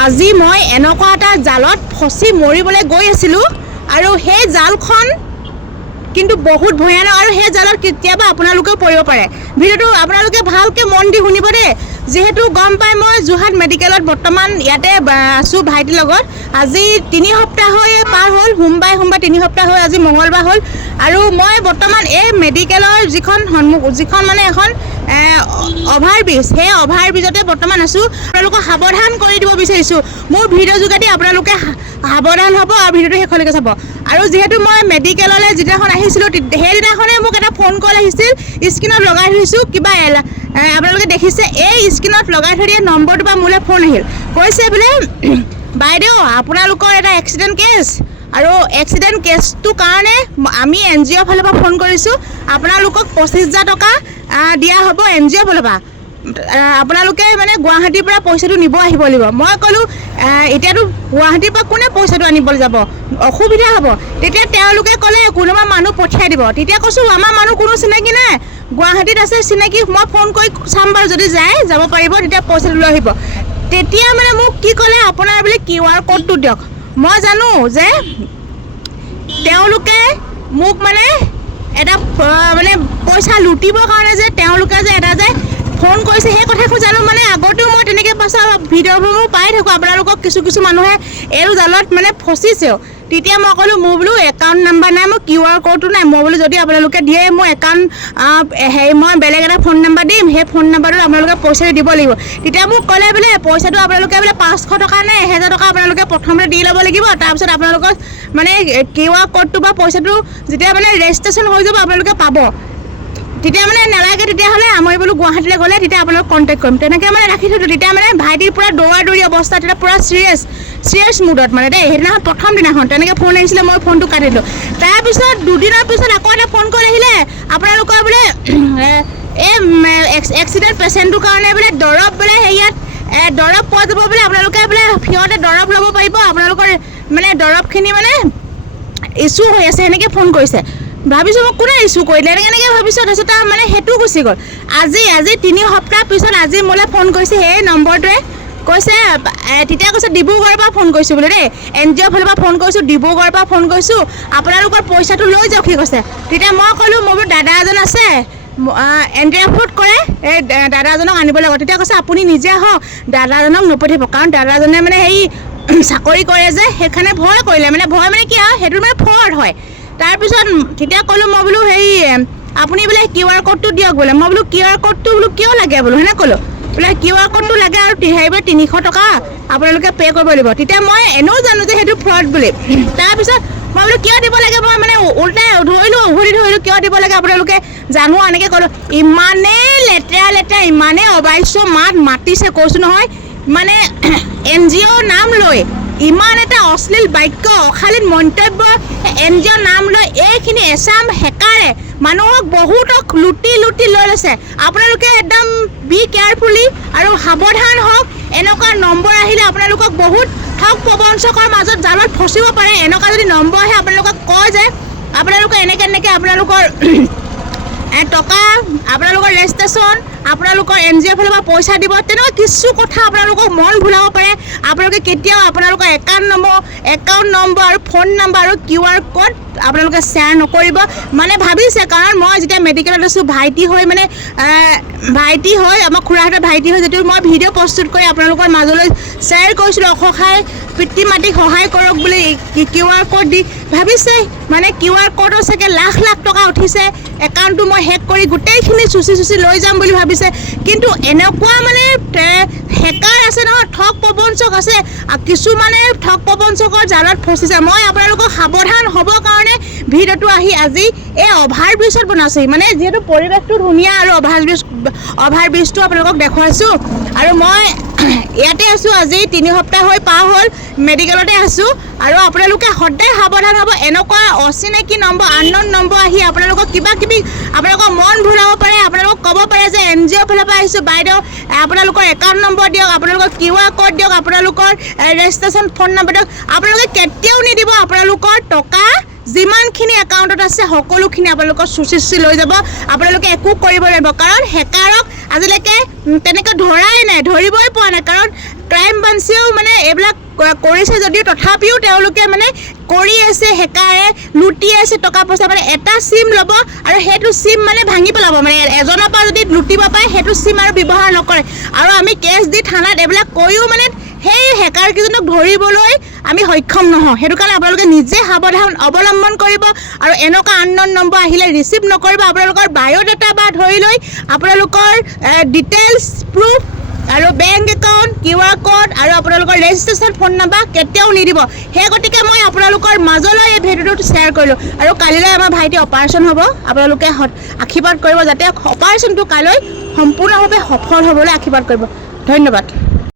আজি মই এনেকুৱা এটা জালত ফচি মৰিবলৈ গৈ আছিলোঁ আৰু সেই জালখন কিন্তু বহুত ভয়ানক আৰু সেই জালত কেতিয়াবা আপোনালোকেও পৰিব পাৰে। ভিডিঅ'টো আপোনালোকে ভালকৈ মন দি শুনিব দেই, যিহেতু গম পাই মই যোৰহাট মেডিকেলত বৰ্তমান ইয়াতে আছোঁ ভাইটিৰ লগত। আজি 3 সপ্তাহ হৈ পাৰ হ'ল, সোমবাৰে 3 সপ্তাহ হৈ আজি মঙলবাৰ হ'ল আৰু মই বৰ্তমান এই মেডিকেলৰ যিখন মানে এখন অভাৰব্ৰিজ, সেই অভাৰব্ৰিজতে বৰ্তমান আছোঁ। আপোনালোকক সাৱধান কৰি দিব বিচাৰিছোঁ, মোৰ ভিডিঅ' যোগেদি আপোনালোকে সাৱধান হ'ব আৰু ভিডিঅ'টো শেষলৈকে চাব। আৰু যিহেতু মই মেডিকেললৈ যিদিনাখন আহিছিলোঁ সেইদিনাখনে মোক এটা ফোন কল আহিছিল, স্ক্ৰীণত লগাই থৈছোঁ কিবা আপোনালোকে দেখিছে, এই স্ক্ৰীণত লগাই থৈ দিয়া নম্বৰটো পৰা মোলৈ ফোন আহিল, কৈছে বোলে বাইদেউ আপোনালোকৰ এটা এক্সিডেণ্ট কেছ আৰু এক্সিডেণ্ট কেছটোৰ কাৰণে আমি NGOৰ ফালৰ পৰা ফোন কৰিছোঁ, আপোনালোকক 25,000 টকা দিয়া হ'ব NGOৰ ফালৰ পৰা, আপোনালোকে মানে গুৱাহাটীৰ পৰা পইচাটো নিব আহিব লাগিব। মই ক'লোঁ এতিয়াতো গুৱাহাটীৰ পৰা কোনে পইচাটো আনিবলৈ যাব, অসুবিধা হ'ব। তেতিয়া তেওঁলোকে ক'লে কোনোবা মানুহ পঠিয়াই দিব। তেতিয়া কৈছোঁ আমাৰ মানুহ কোনো চিনাকি নাই, গুৱাহাটীত আছে চিনাকি, মই ফোন কৰি চাম বাৰু, যদি যাব পাৰিব তেতিয়া পইচাটো লৈ আহিব। তেতিয়া মানে মোক কি ক'লে, আপোনাৰ বোলে QR ক'ডটো দিয়ক। মই জানো যে তেওঁলোকে মোক মানে এটা মানে পইচা লুটিবৰ কাৰণে যে তেওঁলোকে যে এটা যে ফোন কৰিছে সেই কথাটো জানো। মানে আগতেও মই তেনেকৈ পাছত ভিডিঅ'বোৰ পাই থাকোঁ, আপোনালোকক কিছু মানুহে এই জালত মানে ফচিছেও। তেতিয়া মই ক'লোঁ মোৰ বোলো একাউণ্ট নাম্বাৰ নাই, মোৰ QR ক'ডটো নাই। মই বোলো যদি আপোনালোকে দিয়ে মোৰ একাউণ্ট মই বেলেগ এটা ফোন নাম্বাৰ দিম, সেই ফোন নাম্বাৰটোত আপোনালোকে পইচাটো দিব লাগিব। তেতিয়া মোক ক'লে বোলে পইচাটো আপোনালোকে বোলে 500 টকা নে 1000 টকা আপোনালোকে প্ৰথমতে দি ল'ব লাগিব, তাৰপিছত আপোনালোকৰ মানে QR ক'ডটো বা পইচাটো যেতিয়া মানে ৰেজিষ্ট্ৰেশ্যন হৈ যাব আপোনালোকে পাব। তেতিয়া মানে নালাগে, তেতিয়াহ'লে মই বোলো গুৱাহাটীলৈ গ'লে তেতিয়া আপোনালোক কণ্টেক্ট কৰিম, তেনেকৈ মানে ৰাখি থৈছোঁ। তেতিয়া মানে ভাইটিৰ পূৰা দৌৰা অৱস্থা, তেতিয়া পূৰা চিৰিয়াছ মুডত মানে দেই। সেইদিনাখন প্ৰথম দিনাখন তেনেকৈ ফোন আহিছিলে, মই ফোনটো কাটি দিলোঁ। তাৰপিছত 2 দিনৰ পিছত আকৌ এটা ফোন কল আহিলে, আপোনালোকৰ বোলে এই এক্সিডেণ্ট পেচেণ্টটোৰ কাৰণে বোলে দৰৱ বোলে হেৰিয়াত দৰৱ পোৱা যাব বোলে, আপোনালোকে বোলে ফ্ৰীতে দৰৱ ল'ব পাৰিব, আপোনালোকৰ মানে দৰৱখিনি মানে ইছ্যু হৈ আছে, সেনেকৈ ফোন কৰিছে। ভাবিছোঁ মোক কোনে ইছ্যু কৰিলে এনেকৈ ভাবিছোঁ। তাৰপিছত মানে সেইটো গুচি গ'ল। আজি 3 সপ্তাহ পিছত আজি মোলৈ ফোন কৰিছে সেই নম্বৰটোৱে, কৈছে তেতিয়া কৈছে ডিব্ৰুগড়ৰ পৰা ফোন কৰিছোঁ বোলে দেই, NGOৰ ফালৰ পৰা ফোন কৰিছোঁ, ডিব্ৰুগড়ৰ পৰা ফোন কৰিছোঁ, আপোনালোকৰ পইচাটো লৈ যাওক সি কৈছে। তেতিয়া মই ক'লোঁ মোৰ বোলো দাদা এজন আছে এনডিআৰএফত কৰে, এই দাদাজনক আনিব লাগিব। তেতিয়া কৈছে আপুনি নিজে আহক, দাদাজনক নপঠিয়াব, কাৰণ দাদাজনে মানে হেৰি চাকৰি কৰে যে, সেইকাৰণে ভয় কৰিলে। মানে ভয় মানে কি আৰু সেইটো মানে ফ্ৰড হয়। তাৰপিছত তেতিয়া ক'লোঁ মই বোলো হেৰি আপুনি বোলে QR ক'ডটো দিয়ক বোলে। মই বোলো QR ক'ডটো বোলো কিয় লাগে বোলো, সেনে ক'লোঁ। বোলে QR ক'ডটো লাগে আৰু হেৰি 300 টকা আপোনালোকে পে' কৰিব লাগিব। তেতিয়া মই এনেও জানো যে সেইটো ফ্ৰড বুলি। তাৰপিছত মই বোলো কিয় দিব লাগে, মই মানে উল্টাই উভতি ধৰিলোঁ কিয় দিব লাগে আপোনালোকে জানো, এনেকৈ ক'লোঁ। ইমানেই লেতেৰা ইমানেই অবাশ্য মাতিছে কৈছোঁ নহয়, মানে NGOৰ নাম লৈ ইমান এটা অশ্লীল বাক্য, অশালীন মন্তব্য, NGOৰ নাম লৈ এইখিনি এচাম হেকাৰে মানুহক বহুতক লুটি লৈ লৈছে। আপোনালোকে একদম বি কেয়াৰফুলি আৰু সাৱধান হওক। এনেকুৱা নম্বৰ আহিলে আপোনালোকক বহুত ঠগ প্ৰবঞ্চকৰ মাজত জালত ফচিব পাৰে। এনেকুৱা যদি নম্বৰ আহে আপোনালোকক কয় যে আপোনালোকে এনেকৈ আপোনালোকৰ টকা, আপোনালোকৰ ৰেজিষ্ট্ৰেশ্যন, আপোনালোকৰ NGOৰ ফালৰ পৰা পইচা দিব, তেনেকুৱা কিছু কথা আপোনালোকক মন ভুলাব পাৰে। আপোনালোকে কেতিয়াও আপোনালোকৰ একাউণ্ট নম্বৰ আৰু ফোন নম্বৰ আৰু QR ক'ড আপোনালোকে শ্বেয়াৰ নকৰিব। মানে ভাবিছে, কাৰণ মই যেতিয়া মেডিকেলত আছোঁ ভাইটি হৈ আমাৰ খুৰাহঁতৰ ভাইটি হৈ যদিও মই ভিডিঅ' প্ৰস্তুত কৰি আপোনালোকৰ মাজলৈ শ্বেয়াৰ কৰিছিলোঁ, অসহায় পিতৃ মাতৃক সহায় কৰক বুলি QR ক'ড দি, ভাবিছে মানে QR ক'ডৰ চাগে লাখ টকা উঠিছে, একাউণ্টটো মই হেক কৰি গোটেইখিনি চুচি লৈ যাম বুলি ভাবিছে। কিন্তু এনেকুৱা মানে হেকাৰ আছে নহয়, ঠগ প্ৰবঞ্চক আছে, কিছুমানে ঠগ প্ৰবঞ্চকৰ জালত ফচিছে। মই আপোনালোকক সাৱধান হ'বৰ কাৰণে ভিডিঅ'টো আজি এই অভাৰব্ৰিজত বনাইছোঁ। মানে যিহেতু পৰিৱেশটো ধুনীয়া আৰু অভাৰব্ৰিজটো আপোনালোকক দেখুৱাইছোঁ। আৰু মই ইয়াতে আছোঁ, আজি 3 সপ্তাহ হৈ পাৰ হ'ল, মেডিকেলতে আছোঁ। আৰু আপোনালোকে সদায় সাৱধান হ'ব। এনেকুৱা অচিনাকি নম্বৰ, আনন'ন নম্বৰ আহি আপোনালোকক কিবাকিবি আপোনালোকৰ মন ভুলাব পাৰে। আপোনালোকক ক'ব পাৰে যে NGOৰ ফালৰ পৰা আহিছোঁ, বাইদেউ আপোনালোকৰ একাউণ্ট নম্বৰ দিয়ক, আপোনালোকৰ QR ক'ড দিয়ক, আপোনালোকৰ ৰেজিষ্ট্ৰেশ্যন ফোন নম্বৰ দিয়ক। আপোনালোকে কেতিয়াও নিদিব। আপোনালোকৰ টকা যিমানখিনি একাউণ্টত আছে সকলোখিনি আপোনালোকৰ চুচি লৈ যাব। আপোনালোকে একো কৰিব লাগিব, কাৰণ হেকাৰক আজিলৈকে তেনেকৈ ধৰাই নাই, ধৰিবই পৰা নাই। কাৰণ ক্ৰাইম ব্ৰাঞ্চেও মানে এইবিলাক কৰিছে যদিও তথাপিও তেওঁলোকে মানে কৰি আছে, হেকাৰে লুটি আছে টকা পইচা। মানে এটা চিম ল'ব আৰু সেইটো চিম মানে ভাঙি পেলাব, মানে এজনৰ পৰা যদি লুটিব পাৰে সেইটো চিম আৰু ব্যৱহাৰ নকৰে। আৰু আমি কেছ দি থানাত এইবিলাক কৈও মানে সেই হেকাৰকেইজনক ধৰিবলৈ আমি সক্ষম নহওঁ। সেইটো কাৰণে আপোনালোকে নিজে সাৱধান অৱলম্বন কৰিব আৰু এনেকুৱা আনন'ন নম্বৰ আহিলে ৰিচিভ নকৰিব। আপোনালোকৰ বায়'ডাটা বা ধৰি লৈ আপোনালোকৰ ডিটেইলছ প্ৰুফ আৰু বেংক একাউণ্ট, QR কোড আৰু আপোনালোকৰ ৰেজিষ্ট্ৰেশ্যন ফোন নাম্বাৰ কেতিয়াও নিদিব। সেই গতিকে মই আপোনালোকৰ মাজলৈ এই ভিডিঅ'টো শ্বেয়াৰ কৰিলোঁ। আৰু কালিলৈ আমাৰ ভাইটি অপাৰেশ্যন হ'ব, আপোনালোকে আশীৰ্বাদ কৰিব যাতে অপাৰেশ্যনটো কাইলৈ সম্পূৰ্ণভাৱে সফল হ'বলৈ আশীৰ্বাদ কৰিব। ধন্যবাদ।